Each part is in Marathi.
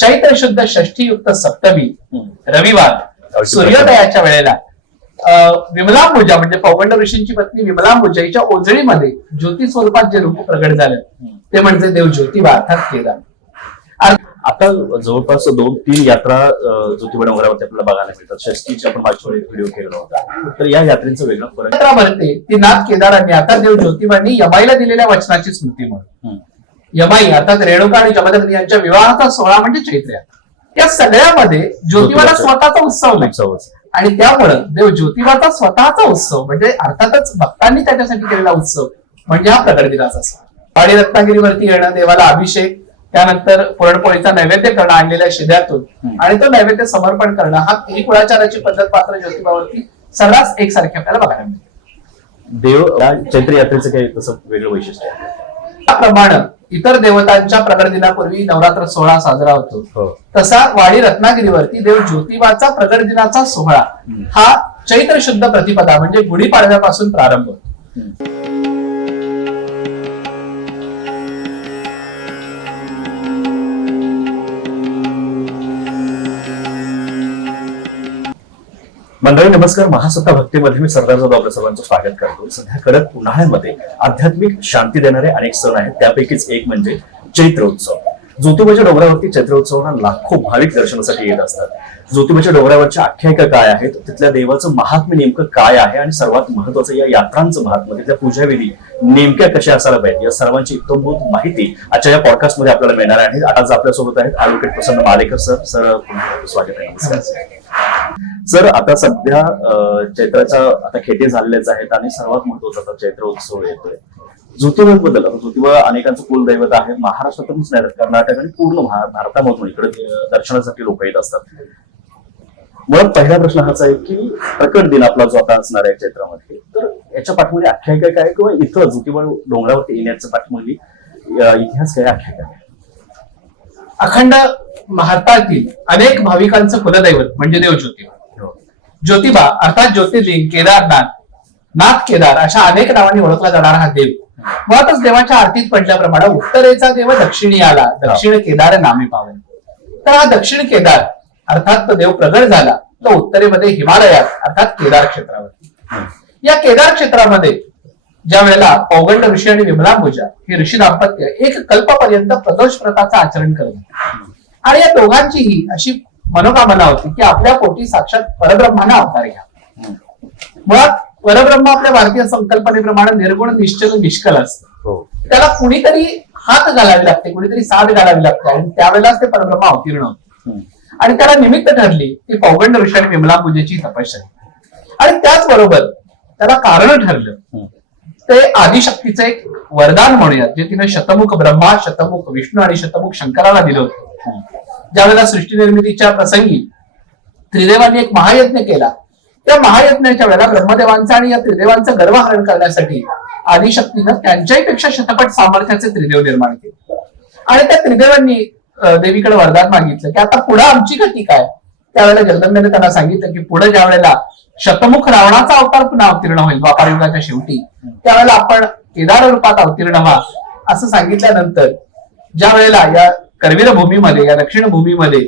चैत्र शुद्ध षष्ठी युक्त सप्तमी रविवार सूर्योदयाच्या वेळेला विमलांबुजा म्हणजे पौगंड ऋषींची पत्नी विमलांबुजा ओझळीमध्ये ज्योती स्वरूपात जे रूप प्रगट झालं ते म्हणजे देव ज्योतिबा अर्थात केदार. आता जवळपास 2-3 यात्रा ज्योतिबा डोंगरावरती आपल्याला बघायला मिळतात. षष्टीची आपण मागच्या वेळी व्हिडिओ केला होता, तर या यात्रेचं वेगळं फरक. यात्रा भरते ती नाथ केदारांनी आता देव ज्योतिबांनी यमाईला दिलेल्या वचनाची स्मृती म्हणून. यमाई अर्थात रेणुका आणि जमदग्नी यांच्या विवाहाचा सोहळा म्हणजे चैत्र. या सगळ्यामध्ये ज्योतिबाला स्वतःचा उत्सव नाही आणि त्यामुळं देव ज्योतिबाचा स्वतःचा उत्सव म्हणजे अर्थातच भक्तांनी त्याच्यासाठी केलेला उत्सव म्हणजे हा प्रगट दिनाचा सण. वाडी रत्नागिरीवरती येणं, देवाला अभिषेक, त्यानंतर पुरणपोळीचा नैवेद्य करणं आणलेल्या शिद्यातून आणि तो नैवेद्य समर्पण करणं हा ही कुळाचाराची पद्धत मात्र ज्योतिबावरती सर्रास एकसारखी आपल्याला बघायला मिळते. देव चैत्र यात्रेचं काही तसं वेगळं वैशिष्ट्य आहे. त्याप्रमाणे इतर देवतांच्या प्रगट दिनापूर्वी नवरात्र सोहळा साजरा होतो, तसा वाडी रत्नागिरीवरती देव ज्योतिबाचा प्रगट दिनाचा सोहळा हा चैत्र शुद्ध प्रतिपदा म्हणजे गुढीपाडव्यापासून प्रारंभ होतो. मंडळी नमस्कार. महासत्ता भक्तीमध्ये मी सरदार जाधव आपल्या सर्वांचं स्वागत करतो. सध्या कडक उन्हाळ्यामध्ये आध्यात्मिक शांती देणारे अनेक सण आहेत, त्यापैकीच एक म्हणजे चैत्र उत्सव. ज्योतिबाच्या डोंगरावरती चैत्र उत्सवाला लाखो भाविक दर्शनासाठी येत असतात. ज्योतिबाच्या डोंगरावरच्या आख्यायिका काय आहेत, तिथल्या देवाचं महात्म्य नेमकं काय आहे आणि सर्वात महत्वाचं या यात्रांचं महात्म्य, तिथल्या पूजाविधी नेमक्या कशा असायला पाहिजे या सर्वांची इत्थंभूत माहिती आजच्या या पॉडकास्ट मध्ये आपल्याला मिळणार आहे. आज आपल्यासोबत आहेत ॲडव्होकेट प्रसन्न मालेकर सर. सर स्वागत आहे. सर, आता सध्या चैत्राच्या आता खेटे झालेलेच आहेत आणि सर्वात महत्वाचा चैत्र उत्सव येतोय. ज्योतिबाबद्दल, ज्योतिबा अनेकांचं कुलदैवत आहे. महाराष्ट्रातूनच नाही, कर्नाटक आणि पूर्ण भारतामधून इकडे दर्शनासाठी लोक येत असतात. मला पहिला प्रश्न हाच आहे की प्रकट दिन आपला जो आता असणार आहे चैत्रामध्ये, तर याच्या पाठीमागे आख्यायिका काय किंवा इथं ज्योतिबा डोंगरावरती येण्याचं पाठीमागे इतिहास काय, आख्यायिका काय? अखंड भारतातील अनेक भाविकांचं कुलदैवत म्हणजे देव ज्योतिबा. ज्योतिबा अर्थात ज्योतिर्लिंग, केदारनाथ, नाथ केदार अशा अनेक नावांनी ओळखला जाणारा हा देव मुळातच देवाच्या आरतीत पडल्याप्रमाणे उत्तरेचा देव दक्षिणी आला, दक्षिण केदार नामे पावन. तर हा दक्षिण केदार अर्थात तो देव प्रगट झाला तो उत्तरेमध्ये हिमालयात अर्थात केदार क्षेत्रावरती. या केदार क्षेत्रामध्ये ज्या वेळेला पौगंड ऋषी आणि विमलांबुजा हे ऋषी दाम्पत्य एक कल्पपर्यंत प्रदोष व्रताचं आचरण करत आणि या दोघांचीही अशी मनोकामना होती की आपल्या पोटी साक्षात परब्रह्माने अवतार घ्या. मुळात परब्रह्म आपल्या भारतीय संकल्पनेप्रमाणे निर्गुण, निश्चल, निष्कल असतं. त्याला कुणीतरी हात घालावी लागते, कुणीतरी साथ घालावी लागते आणि त्यावेळेलाच ते परब्रह्म अवतीर्ण होते. आणि त्याला निमित्त ठरली ती पौगंड ऋषी आणि विमलांबुजेची तपश्चर्या. आणि त्याचबरोबर त्याला कारण ठरलं ते आदिशक्तीचं एक वरदान म्हणूयात, जे तिने शतमुख ब्रह्मा, शतमुख विष्णू आणि शतमुख शंकराला दिलं होतं. ज्यावेळेला सृष्टी निर्मितीच्या प्रसंगी त्रिदेवांनी एक महायज्ञ केला, त्या महायज्ञाच्या वेळेला ब्रह्मदेवांचा आणि या त्रिदेवांचं गर्वहरण करण्यासाठी आदिशक्तीनं त्यांच्याही पेक्षा शतपट सामर्थ्याचे त्रिदेव निर्माण केले. आणि त्या त्रिदेवांनी देवीकडे वरदान मागितलं की आता पुढे आमची गती काय. त्यावेळेला जगदंबेने त्यांना सांगितलं की पुढे ज्या वेळेला शतमुख रावणाचा अवतार पुन्हा अवतीर्ण होईल द्वापार युगाच्या शेवटी, त्यावेळेला आपण केदार रूपात अवतीर्ण व्हा असं सांगितल्यानंतर ज्या वेळेला या करवीर भूमीमध्ये, या दक्षिण भूमीमध्ये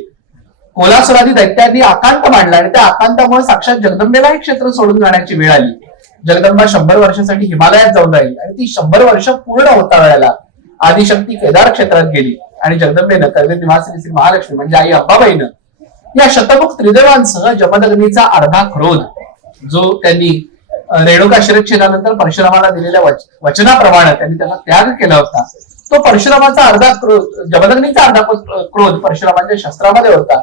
कोलासुरादी दैत्यांनी आकांत मांडला आणि त्या आकांतामुळे साक्षात जगदंबेलाही क्षेत्र सोडून जाण्याची वेळ आली. जगदंबा 100 वर्षासाठी हिमालयात जाऊन राहील आणि ती 100 वर्ष पूर्ण होता वेळेला आदिशक्ती केदार क्षेत्रात गेली आणि जगदंबेनं करवीर निवासिनी श्री महालक्ष्मी म्हणजे आई अंबाबाईनं या शतमुख त्रिदेवांसह जमदग्नीचा अर्धा क्रोध जो त्यांनी रेणुका शिरच्छेदानंतर परशुरामाला दिलेल्या वचनाप्रमाणे त्यांनी त्याचा त्याग केला होता, तो परशुरामाचा अर्धा क्रोध, जमदग्नीचा अर्धा क्रोध परशुरामाच्या शस्त्रामध्ये होता,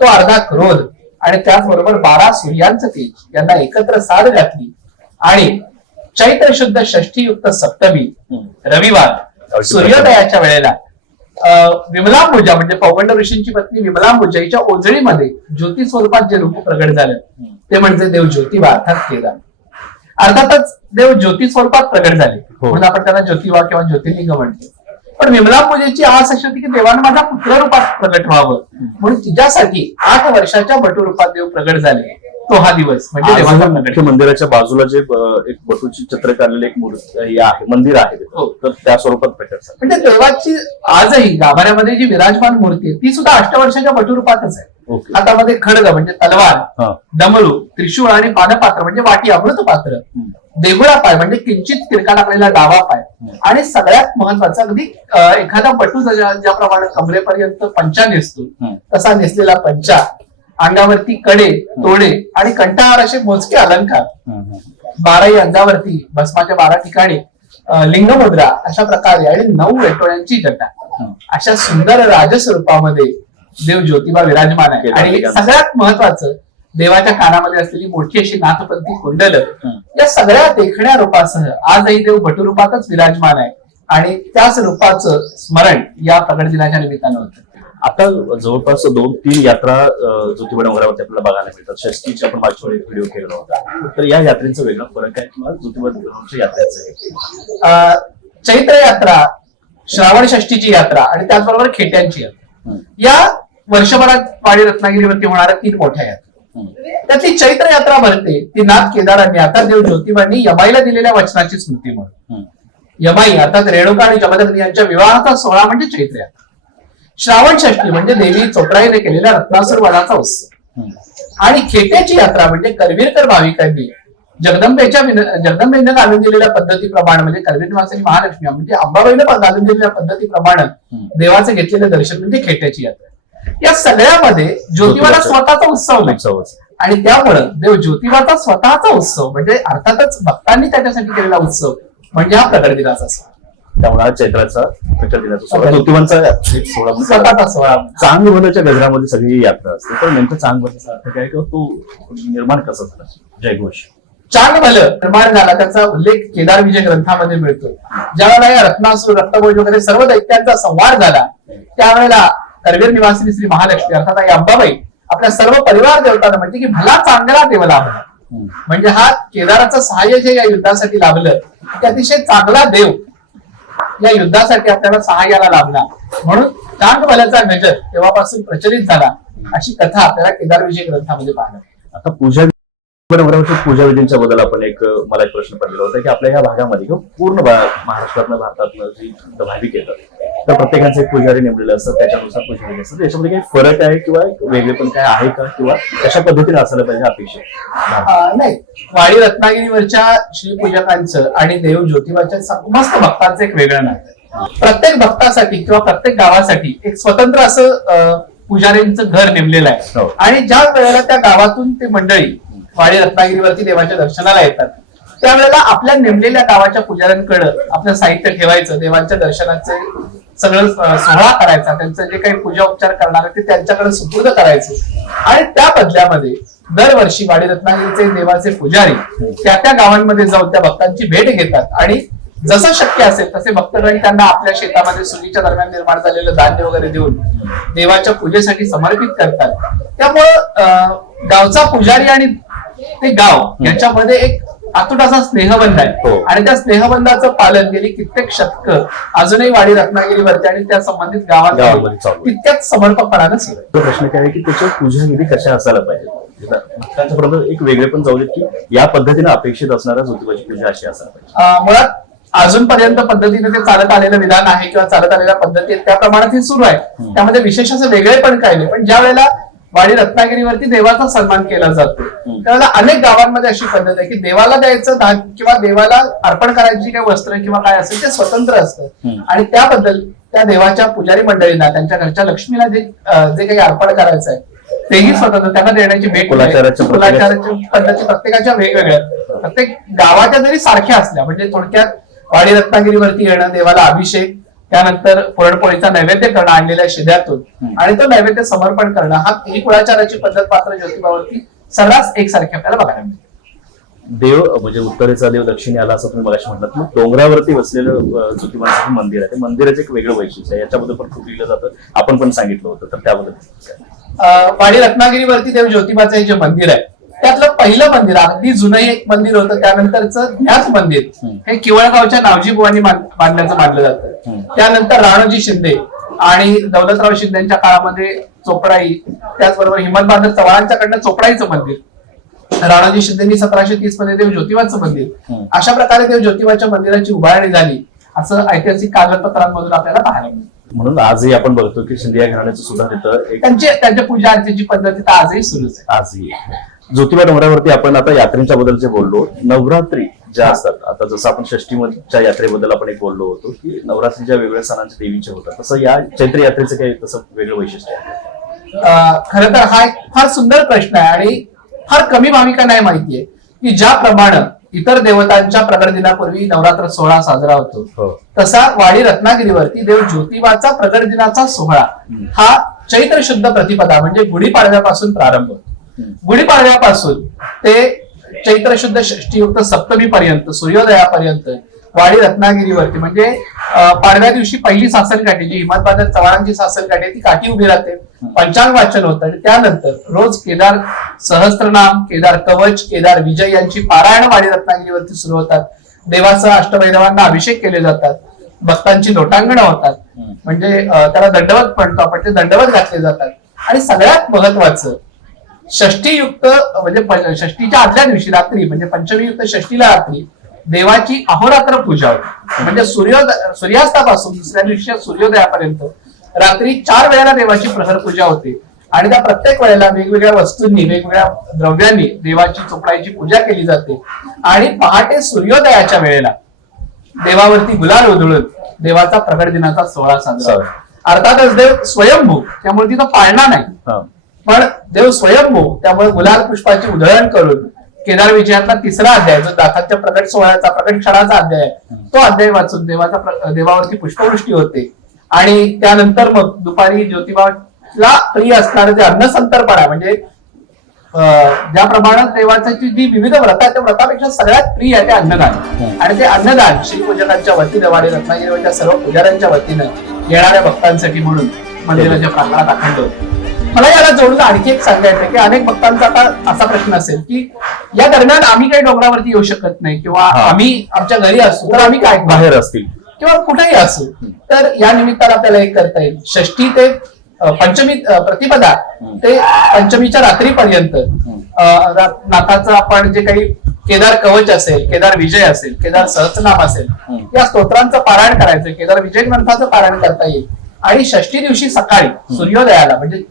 तो अर्धा क्रोध आणि त्याचबरोबर 12 सूर्यांचं तेज यांना एकत्र साथ घातली आणि चैत्र शुद्ध षष्ठी युक्त सप्तमी रविवार सूर्योदयाच्या वेळेला विमलांबुजा म्हणजे पौगंड ऋषींची पत्नी विमलांबुजा ओझळीमध्ये ज्योती स्वरूपात जे रूप प्रगट झालं ते म्हणजे देव ज्योतिबा अर्थात केदार. अर्थातच देव ज्योती स्वरूपात प्रगट झाले म्हणून आपण त्यांना ज्योतिबा किंवा ज्योतिर्लिंग म्हणतो. पण विमलांबुजेची आस अशी होती की देवानं माझ्या पुत्र रूपात प्रगट व्हावं म्हणून तिच्यासाठी 8 वर्षाच्या बटू रूपात देव प्रगट झाले तो हा दिवस म्हणजे आज देवाचा मुख्य प्रगट. मंदिराच्या बाजूला जे एक बटूची चित्र काढलेलं एक मूर्ती आहे, मंदिर आहे तिथं. हो. तर त्या स्वरूपात प्रकट झालं. म्हणजे देवाची आजही गाभाऱ्यामध्ये जी विराजमान मूर्ती आहे ती सुद्धा अष्टवर्षाच्या बटूरूपातच आहे. ओके. हातामध्ये खड्ग म्हणजे तलवार, हा. डमरू, त्रिशूळ आणि पानपात्र म्हणजे वाटी, अमृत पात्र, देगुळा पाय म्हणजे किंचित तिरका टाकलेला डावा पाय, आणि सगळ्यात महत्वाचा अगदी एखादा बटू ज्याप्रमाणे कमरेपर्यंत पंचा नेसतो तसा नेसलेला पंचा, अंगावरती कडे, तोडे आणि कंठावर असे मोजके अलंकार, 12 अंगावरती भस्माच्या 12 ठिकाणी लिंगमुद्रा अशा प्रकारे, आणि 9 वेटोळ्यांची जटा, अशा सुंदर राजस्वरूपामध्ये देव ज्योतिबा विराजमान आहे. आणि सगळ्यात महत्वाचं, देवाच्या कानामध्ये असलेली मोठी अशी नाथपंथी कुंडल, या सगळ्या देखण्या रूपासह आजही देव बटूरूपातच विराजमान आहे. आणि त्याच रूपाचं स्मरण या प्रगट दिनाच्या निमित्तानं होतं. आता जवळपास 2-3 यात्रा ज्योतिबा डोंगरावरती आपल्याला बघायला मिळतात. षष्टीची आपण मागच्या वेळी व्हिडिओ केला होता. तर या यात्रेचा वेगळा फरक आहे किंवा ज्योतिबा डोंगरावरच्या यात्रेचा? चैत्र यात्रा, श्रावण षष्टीची यात्रा आणि त्याचबरोबर खेट्यांची यात्रा, या वर्षभरात वाडी रत्नागिरीवरती होणाऱ्या 3 मोठ्या यात्रा. त्यातली चैत्र यात्रा भरते ती नाथ केदारांनी आता देव ज्योतिबांनी यमाईला दिलेल्या वचनाची स्मृती म्हणून. यमाई अर्थात रेणुका आणि जमदग्नी यांच्या विवाहाचा सोहळा म्हणजे चैत्र यात्रा. श्रावण षष्टी म्हणजे देवी चोपडाईने केलेल्या रत्नासूर वधाचा उत्सव. आणि खेट्याची यात्रा म्हणजे करवीरकर भाविकांनी जगदंबेनं घालून दिलेल्या पद्धतीप्रमाणे, म्हणजे करवीर निवासिनी महालक्ष्मी म्हणजे अंबाबाईनं घालून दिलेल्या पद्धतीप्रमाणे देवाचं घेतलेलं दर्शन म्हणजे खेट्याची यात्रा. या सगळ्यामध्ये ज्योतिबाला स्वतःचा उत्सव नाही, आणि त्यामुळं देव ज्योतिबाचा स्वतःचा उत्सव म्हणजे अर्थातच भक्तांनी त्याच्यासाठी केलेला उत्सव म्हणजे हा प्रगट दिनाचा सोहळा. त्यामुळे हा चैत्राचा प्रकट दिनाचा सोहळा, ज्योतिबांचा एक सोहळा, स्वतःचा सोहळा. चांगभल्याच्या गजरामध्ये सगळी ही यात्रा असते. तर नेमकं चांगभल्याचा अर्थ काय किंवा तो निर्माण कसा झाला? जयघोष. चांगभल निर्माण झाला त्याचा उल्लेख केदार विजय ग्रंथामध्ये मिळतो. ज्यावेळेला या रत्नासूर, रक्तभोज वगैरे सर्व दैत्यांचा संवार झाला त्यावेळेला करवीर निवासिनी श्री महालक्ष्मी अर्थात आई अंबाबाई आपल्या सर्व परिवार देवतांना म्हणते की भला चांगला देव लाभला. म्हणजे हा केदाराचं सहाय्य जे या युद्धासाठी लाभलं ते अतिशय चांगला देव या युद्धासाठी आपल्याला सहाय्याला लाभला, म्हणून चांगभल्याचा गजर तेव्हापासून प्रचलित झाला अशी कथा आपल्याला केदार विजय ग्रंथामध्ये पाहायला. आता पूजा पूजा विधींच्या बद्दल आपण मला एक प्रश्न पडलेला होता की आपल्या या भागामध्ये किंवा पूर्ण महाराष्ट्रातलं भारतातलं जी भाविक येतात तर प्रत्येकाचे एक पुजारी नेमलेले असतात, त्याच्यानुसार पूजा विधी असतात. याच्यामध्ये काही फरक आहे किंवा वेगळे पण काय आहे का, किंवा कशा पद्धतीने असायला पाहिजे अपेक्षित? नाही, वाडी रत्नागिरीवरच्या श्रीपूजकांचं आणि देव ज्योतिबाच्या समस्त भक्तांचं एक वेगळं नातं. प्रत्येक भक्तासाठी किंवा प्रत्येक गावासाठी एक स्वतंत्र असं पुजारींचं घर नेमलेलं आहे. आणि ज्या वेळेला त्या गावातून ते मंडळी वाडी रत्नागिरीवरती देवाच्या दर्शनाला येतात त्यावेळेला आपल्या नेमलेल्या गावाच्या पुजाऱ्यांकडे आपलं साहित्य ठेवायचं, देवांच्या दर्शनाचे सगळं सोहळा करायचा, त्यांचं जे काही पूजा उपचार करणार ते त्यांच्याकडे सुपूर्द करायचं. आणि त्या बदल्यामध्ये दरवर्षी वाडी रत्नागिरीचे देवाचे पुजारी त्या गावांमध्ये जाऊन त्या भक्तांची भेट घेतात आणि जसं शक्य असेल तसे भक्तगण त्यांना आपल्या शेतामध्ये सुगीच्या दरम्यान निर्माण झालेलं धान्य वगैरे देऊन देवाच्या पूजेसाठी समर्पित करतात. त्यामुळं गावचा पुजारी आणि ते गाव यांच्यामध्ये एक अतूट असा स्नेहबंध आहे. आणि त्या स्नेहबंधाचं पालन गेली कित्येक शतक अजूनही वाडी रत्नागिरीवरती आणि त्या संबंधित गावात तितक्याच समर्पकपणानं सुरू आहे. प्रश्न काय आहे की त्याच्या पूजा विधी कशा असायला पाहिजे? त्याच्याबरोबर एक वेगळे पण जाऊ देत की या पद्धतीने अपेक्षित असणाऱ्या ज्योतिबाची पूजा अशी असायला पाहिजे. मुळात अजूनपर्यंत पद्धतीने ते चालत आलेलं विधान आहे किंवा चालत आलेल्या पद्धती त्या प्रमाणात हे सुरू आहे. त्यामध्ये विशेष असं वेगळे पण काही नाही. पण ज्या वेळेला वाडी रत्नागिरीवरती देवाचा सन्मान केला जातो त्यावेळेला अनेक गावांमध्ये अशी पद्धत आहे की देवाला द्यायचं धान किंवा देवाला अर्पण करायची काही वस्त्र किंवा काय असेल ते स्वतंत्र असतं. आणि त्याबद्दल त्या देवाच्या पुजारी मंडळींना त्यांच्या घरच्या लक्ष्मीला जे काही अर्पण करायचं आहे तेही स्वतंत्र त्यांना देण्याची भेट. कुलाचाराच्या पद्धती प्रत्येकाच्या वेगवेगळ्या, प्रत्येक गावाच्या जरी सारख्या असल्या म्हणजे थोडक्यात वाडी रत्नागिरीवरती येणं, देवाला अभिषेक, त्यानंतर पुरणपोळीचा नैवेद्य करणं आणलेल्या शिद्यातून आणि तो नैवेद्य समर्पण करणं हा ही कुळाचाराची पद्धत मात्र ज्योतिबावरती सर्रास एकसारखी आपल्याला बघायला मिळते. देव म्हणजे उत्तरेचा देव दक्षिणी आला असं तुम्ही मगाशी म्हटलं. मग डोंगरावरती बसलेलं ज्योतिबाचं मंदिर आहे, ते मंदिराचं एक वेगळं वैशिष्ट्य आहे, याच्याबद्दल पण खूप लिहिलं जातं, आपण पण सांगितलं होतं. तर त्याबद्दल वाडी रत्नागिरीवरती देव ज्योतिबाचं हे जे मंदिर आहे त्यातलं पहिलं मंदिर अगदी जुनही एक मंदिर होतं. त्यानंतरचं ह्याच मंदिर हे किवळगावच्या नावजी बुवांनी बांधल्याचं मानलं जातं. त्यानंतर राणोजी शिंदे आणि दौलतराव शिंदेच्या काळामध्ये चोपडाई, त्याचबरोबर हिम्मतबहादूर चव्हाणांच्याकडनं चोपडाईचं मंदिर राणाजी शिंदेनी 1730 मध्ये देव ज्योतिबाचं मंदिर, अशा प्रकारे देव ज्योतिबाच्या मंदिराची उभारणी झाली असं ऐतिहासिक कागदपत्रांमधून आपल्याला पाहायला मिळतं. म्हणून आजही आपण बघतो की शिंदे या घराण्याचं सुद्धा तिथं एक त्यांच्या पूजा अर्चेची पद्धत तिथं आजही सुरूच आहे. आजही ज्योतिबा डोंगरावरती आपण आता यात्रेच्या बद्दलचे बोललो. नवरात्री ज्या असतात, आता जसं आपण षष्टीच्या यात्रेबद्दल आपण एक बोललो होतो की नवरात्रीच्या वेगवेगळ्या सणांच्या देवीचे होतात, तसं या चैत्र यात्रेचं काही तसं वेगळं वैशिष्ट्य आहे? खरं तर हा एक फार सुंदर प्रश्न आहे आणि फार कमी भाविकांना माहितीये की ज्याप्रमाणे इतर देवतांच्या प्रगट दिनापूर्वी नवरात्र सोहळा साजरा होतो, तसा वाडी रत्नागिरीवरती देव ज्योतिबाचा प्रगट दिनाचा सोहळा हा चैत्र शुद्ध प्रतिपदा म्हणजे गुढीपाडव्यापासून प्रारंभ होतो. गुढीपाडव्यापासून ते चैत्र शुद्ध षष्टीयुक्त सप्तमी पर्यंत सूर्योदयापर्यंत वाडी रत्नागिरीवरती म्हणजे पाडव्या दिवशी पहिली सासनकाठी जी हिमतबादर चव्हाणांची सासनकाठी ती काठी उभी राहते, पंचांग वाचन होतं आणि त्यानंतर रोज केदार सहस्त्रनाम, केदार कवच, केदार विजय यांची पारायण वाडी रत्नागिरीवरती सुरू होतात. देवासह अष्टभैरवांना अभिषेक केले जातात, भक्तांची लोटांगणं होतात, म्हणजे त्याला दंडवत म्हणतो आपण, ते दंडवत घातले जातात. आणि सगळ्यात महत्वाचं षष्टीयुक्त म्हणजे षष्टीच्या आदल्या दिवशी रात्री म्हणजे पंचमीयुक्त षष्टीला रात्री देवाची अहोरात्र पूजा होते. म्हणजे सूर्यास्तापासून दुसऱ्या दिवशी सूर्योदयापर्यंत रात्री 4 वेळेला देवाची प्रहर पूजा होते आणि त्या प्रत्येक वेळेला वेगवेगळ्या वस्तूंनी वेगवेगळ्या द्रव्यांनी देवाची चोपडाईची पूजा केली जाते. आणि पहाटे सूर्योदयाच्या वेळेला देवावरती गुलाल उधळून देवाचा प्रगट दिनाचा सोहळा साजरा होतो. अर्थातच देव स्वयंभू त्यामुळे तिथं पाळणा नाही, पण देव स्वयंभू त्यामुळे गुलाल पुष्पाची उधळण करून केदार विजयातला 3रा अध्याय जो दाताच्या प्रगट सोहळ्याचा प्रगट क्षणाचा अध्याय आहे तो अध्याय वाचून देवावरती पुष्पवृष्टी होते. आणि त्यानंतर मग दुपारी ज्योतिबाला प्रिय असणारे जे अन्नसंतर्पणा म्हणजे ज्याप्रमाणे देवाची जी विविध व्रत आहेत त्या व्रतापेक्षा सगळ्यात प्रिय आहे ते अन्नदान. आणि ते अन्नदान श्रीपूजकांच्या वतीनं वाडी रत्नागिरीच्या सर्व पुजाऱ्यांच्या वतीनं येणाऱ्या भक्तांसाठी म्हणून मंदिराच्या प्रांगणात अखंड होते. मला याला जोडून आणखी एक सांगायचं की अनेक भक्तांचा आता असा प्रश्न असेल की या दरम्यान आम्ही काही डोंगरावरती येऊ शकत नाही किंवा आम्ही आमच्या घरी असू तर आम्ही काय बाहेर असतील किंवा कुठेही असू, तर या निमित्तानं आपल्याला एक करता येईल. षष्टी ते पंचमी प्रतिपदा ते पंचमीच्या रात्रीपर्यंत नाथाचं आपण जे काही केदार कवच असेल, केदार विजय असेल, केदार सहस्त्रनाम असेल या स्तोत्रांचं पारायण करायचं, केदार विजय ग्रंथाचं पारायण करता येईल. आणि षष्टी दिवशी सकाळी सूर्योदयाला म्हणजे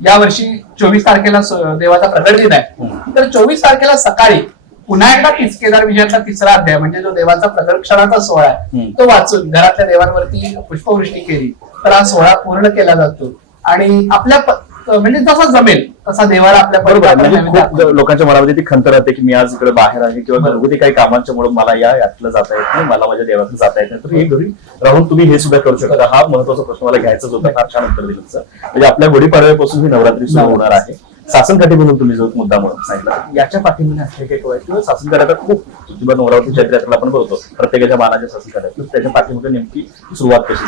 या वर्षी 24 तारखेला देवाचा प्रगट दिन आहे, तर 24 तारखेला सकाळी पुन्हा एकदा केदार विजयातला 3रा अध्याय म्हणजे जो देवाचा प्रगट क्षणाचा सोहळा आहे तो वाचून घरातल्या देवांवरती पुष्पवृष्टी केली तर हा सोहळा पूर्ण केला जातो. आणि आपल्या म्हणजे जसा जमेल तसा देवाला आपल्या खूप लोकांच्या मनामध्ये ती खंत राहते की मी आज इकडे बाहेर आहे किंवा घरगुती काही कामांच्या मुळे मला यातलं जाता येत नाही, मला माझ्या देवाकडे जाता येत नाही, तर हे घरी राहून तुम्ही हे सुद्धा करू शकता. हा महत्वाचा प्रश्न मला घ्यायचाच होता, फार छान उत्तर दिलं. म्हणजे आपल्या गुढीपाडव्यापासून ही नवरात्री सुरू होणार आहे. सासनकाठी म्हणून तुम्ही जो मुद्दा म्हणून सांगितला याच्या पाठीमध्ये असले काही किंवा सासनकाठी खूप किंवा नवरात्री चैत्र यात्रेला आपण बघतो प्रत्येकाच्या मानाच्या सासनकाठी, त्याच्या पाठीमध्ये नेमकी सुरुवात कशी?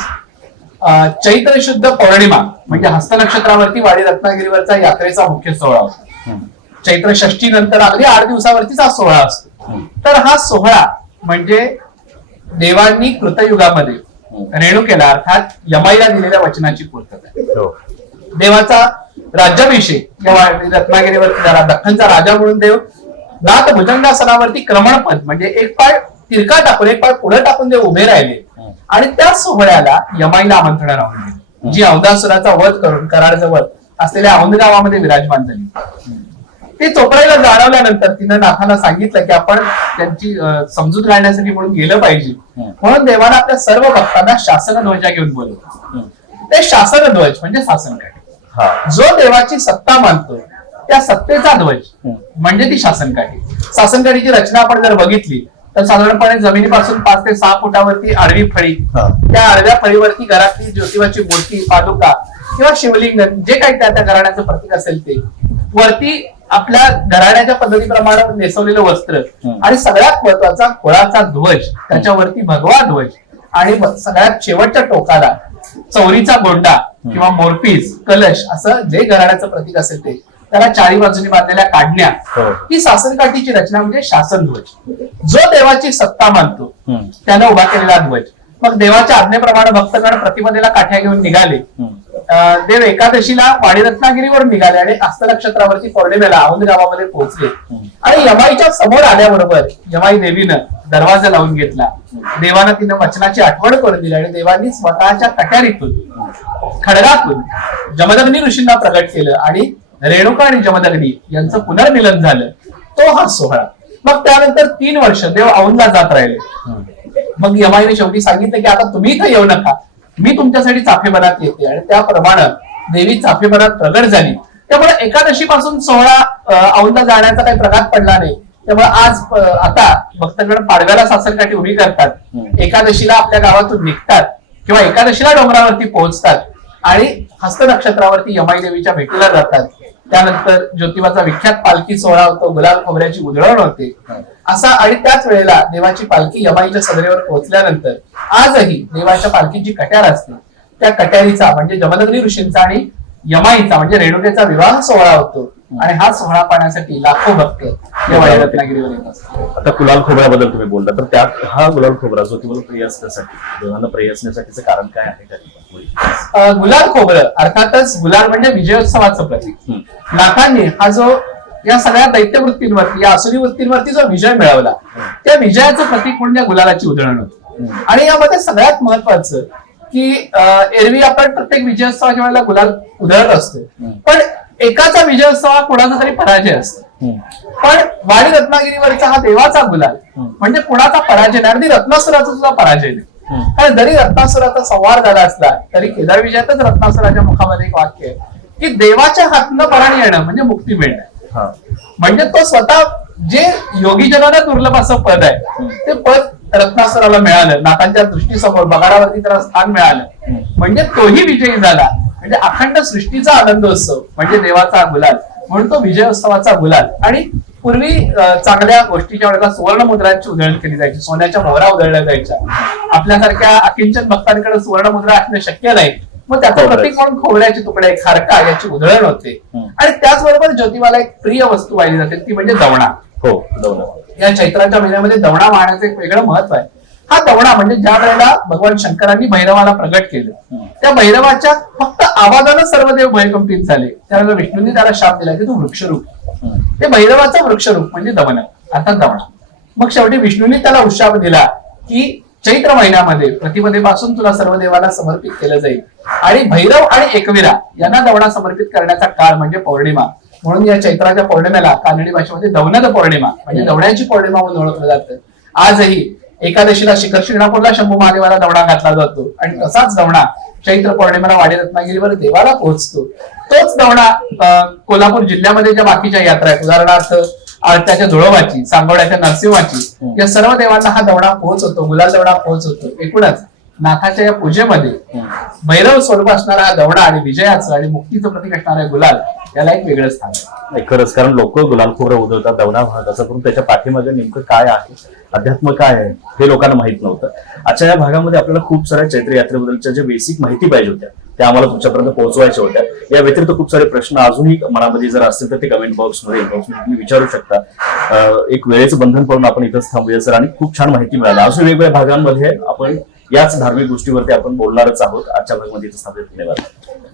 चैत्र शुद्ध पौर्णिमा म्हणजे हस्त नक्षत्रावरती वाडी रत्नागिरीवरचा यात्रेचा मुख्य सोहळा असतो. चैत्र षष्टी नंतर अगदी 8 दिवसावरतीच हा सोहळा असतो. तर हा सोहळा म्हणजे देवांनी कृतयुगामध्ये रेणुकेला अर्थात यमाईला दिलेल्या वचनाची पूर्तता. देवाचा राज्याभिषेक या रत्नागिरीवरती झाला. दख्खनचा राजा म्हणून देव नाथ भुजंगासनावरती क्रमणपद म्हणजे एक पाय तिरका टाकून एक पाय पुढे टाकून देव उभे राहिले आणि त्या सोहळ्याला यमाईला आमंत्रण राहून गेले, जी औंधासुराचा वध करून कराडजवळ असलेल्या औंध गावामध्ये विराजमान झाली. ते चोपडाईला जाणवल्यानंतर तिनं नाथांना सांगितलं की आपण त्यांची समजूत घालण्यासाठी म्हणून गेलं पाहिजे. म्हणून देवाला आपल्या सर्व भक्तांना शासनध्वजा घेऊन बोलवलं. ते शासनध्वज म्हणजे सासनकाठी. जो देवाची सत्ता मानतो त्या सत्तेचा ध्वज म्हणजे ती शासनकाठी. शासनकाठीची रचना आपण जर बघितली तर साधारणपणे जमिनीपासून 5 ते 6 फुटावरती आडवी फळी, त्या आडव्या फळीवरती घरातली ज्योतिबाची मूर्ती, पादुका किंवा शिवलिंग जे काही त्या घराण्याचं प्रतीक असेल ते, वरती आपल्या घराण्याच्या पद्धतीप्रमाणे नेसवलेलं वस्त्र आणि सगळ्यात महत्वाचा कुळाचा ध्वज, त्याच्यावरती भगवा ध्वज आणि सगळ्यात शेवटच्या टोकाला चौरीचा गोंडा किंवा मोरपीस, कलश असं जे घराण्याचं प्रतीक असेल ते, त्याला 4 बाजूनी बांधलेल्या काढण्या, ही सासनकाठीची रचना म्हणजे शासनध्वज. जो देवाची सत्ता मानतो त्यानं उभा केलेला ध्वज. मग देवाच्या आज्ञेप्रमाणे भक्तगण प्रतिपदेला काठ्या घेऊन निघाले देव एकादशीला वाडी रत्नागिरीवरून निघाले आणि हस्त नक्षत्रावरती पौर्णिमेला औंध गावामध्ये पोहोचले आणि यमाईच्या समोर आल्याबरोबर यमाई देवीनं दरवाजा लावून घेतला. देवानं तिनं वचनाची आठवण करून दिली आणि देवांनी स्वतःच्या कट्यारीतून खडगातून जमदग्नी ऋषींना प्रगट केलं आणि रेणुका आणि जमदग्नी यांचं पुनर्मिलन झालं. तो हा सोहळा. मग त्यानंतर 3 वर्ष देव औंधला जात राहिले. मग यमाईने शेवटी सांगितलं की आता तुम्ही इथं येऊ नका, मी तुमच्यासाठी चाफेबनात येते. आणि त्याप्रमाणे देवी चाफेबनात प्रगट झाली. त्यामुळे एकादशी पासून सोहळा औंधला जाण्याचा काही प्रघात पडला नाही. त्यामुळे आज आता भक्तगण पाडव्याला सासरकाठी उभी करतात, एकादशीला आपल्या गावातून निघतात किंवा एकादशीला डोंगरावरती पोहोचतात आणि हस्त नक्षत्रावरती यमाई देवीच्या भेटीला जातात. त्यानंतर ज्योतिबाचा विख्यात पालखी सोहळा होतो, गुलाल खोबऱ्याची उधळण होते असा. आणि त्याच वेळेला देवाची पालखी यमाईच्या सदरेवर पोहोचल्यानंतर आजही देवाच्या पालखीची कट्यार असते. त्या कट्यारीचा म्हणजे जमदग्नी ऋषींचा आणि यमाईचा म्हणजे रेणुकेचा विवाह सोहळा होतो आणि हा सोहळा पाहण्यासाठी लाखो भक्त या वाडी रत्नागिरीवर येत असतात. आता गुलाल खोबऱ्याबद्दल तुम्ही बोलला, तर त्यात हा गुलाल खोबरा जो तुम्हाला प्रिय असण्यासाठी, देवांना प्रिय असण्यासाठीचं कारण काय आहे का? गुलाल खोबरं अर्थातच गुलाल म्हणजे विजयोत्सवाचं प्रतीक. नाथांनी हा जो या सगळ्या दैत्य वृत्तींवरती, या असुरी वृत्तींवरती जो विजय मिळवला, त्या विजयाचं प्रतीक म्हणून या गुलालाची उधळण होती. आणि यामध्ये सगळ्यात महत्वाचं की एरवी आपण प्रत्येक विजयोत्सवाच्या वेळेला गुलाल उधळत असतो, पण एकाचा विजयोत्सव हा कोणाचा तरी पराजय असतो. पण वाडी रत्नागिरीवरचा हा देवाचा गुलाल म्हणजे कोणाचा पराजय नाही, अगदी रत्नासुराचा सुद्धा पराजय नाही. कारण जरी रत्नासुराचा संवार झाला असला तरी केदार विजयातच रत्नासुराच्या मुखामध्ये एक वाक्य आहे की देवाच्या हातनं पराणी येणं म्हणजे मुक्ती मिळणं. म्हणजे तो स्वतः जे योगीजनाला दुर्लभ असं पद आहे ते पद रत्नासुराला मिळालं, नाथांच्या दृष्टीसमोर बगाडावरती त्याला स्थान मिळालं, म्हणजे तोही विजयी झाला. म्हणजे अखंड सृष्टीचा आनंदोत्सव म्हणजे देवाचा गुलाल, म्हणून तो विजयोत्सवाचा गुलाल. आणि पूर्वी चांगल्या गोष्टीच्या वेळेला सुवर्ण मुद्रांची उधळण केली जायची, सोन्याच्या मोहरा उधळल्या जायच्या. आपल्यासारख्या अकिंचन भक्तांकडे सुवर्ण मुद्रा असणं शक्य नाही, मग त्याचं प्रतीक म्हणून खोबऱ्याचे तुकडे, खारका याची उधळण होते. आणि त्याचबरोबर ज्योतिबाला एक प्रिय वस्तू वाहिली जाते ती म्हणजे दवणा. हो, दवणा. या चैत्राच्या महिन्यामध्ये दवणा वाहण्याचं एक वेगळं महत्व आहे. हा दवणा म्हणजे ज्या वेळेला भगवान शंकरांनी भैरवाला प्रगट केलं, त्या भैरवाच्या फक्त आवाजानं सर्व देव भयकंपित झाले. त्यावेळेला विष्णूंनी त्याला शाप दिला की तू वृक्षरूप. ते भैरवाचं वृक्षरूप म्हणजे दवण अर्थात दवणा. मग शेवटी विष्णूंनी त्याला उशाप दिला की चैत्र महिन्यामध्ये प्रतिपदेपासून तुला सर्व देवाला समर्पित केलं जाईल. आणि भैरव आणि एकविरा यांना दवणा समर्पित करण्याचा काळ म्हणजे पौर्णिमा. म्हणून या चैत्राच्या पौर्णिमेला कानडी भाषेमध्ये दवनद पौर्णिमा म्हणजे दवण्याची पौर्णिमा म्हणून ओळखलं जातं. आजही एकादशीला शिखर शिंगणापूरला शंभू महादेवाला दवणा घातला जातो आणि तसाच दवणा चैत्र पौर्णिमेला वाडी रत्नागिरीवर देवाला पोहोचतो. तोच दवणा कोल्हापूर जिल्ह्यामध्ये ज्या बाकीच्या यात्रा आहेत, उदाहरणार्थ आळत्याच्या धुळोबाची, सांगोड्याच्या नरसिंहाची, या सर्व देवांना हा दवणा पोहोचवतो, गुलाल दवणा पोहोचवतो. एकूणच नाथाच्या या पूजेमध्ये भैरव स्वरूप असणारा हा दवणा आणि विजयाचं आणि मुक्तीचं प्रतीक असणारा गुलाल याला एक वेगळं स्थान आहे. खरंच, कारण लोक गुलाल खोबरं उधळतात, दवणा वाहतात, असं करून त्याच्या पाठीमागे नेमकं काय आहे, अध्यात्म काय आहे हे लोकांना माहित नव्हतं. आजच्या या भागामध्ये आपल्याला खूप साऱ्या चैत्र यात्रेबद्दलच्या ज्या बेसिक माहिती पाहिजे होत्या त्या आम्हाला तुमच्यापर्यंत पोहोचवायच्या होत्या. या व्यतिरिक्त खूप सारे प्रश्न अजूनही मनामध्ये जर असतील तर ते कमेंट बॉक्समध्ये तुम्ही विचारू शकता. एक वेळेचं बंधन करून आपण इथंच थांबूया सर, आणि खूप छान माहिती मिळाली. अजून वेगवेगळ्या भागांमध्ये आपण याच धार्मिक गोष्टीवरती आपण बोलणारच आहोत. आजच्या भागामध्ये इथंच थांबूया. धन्यवाद.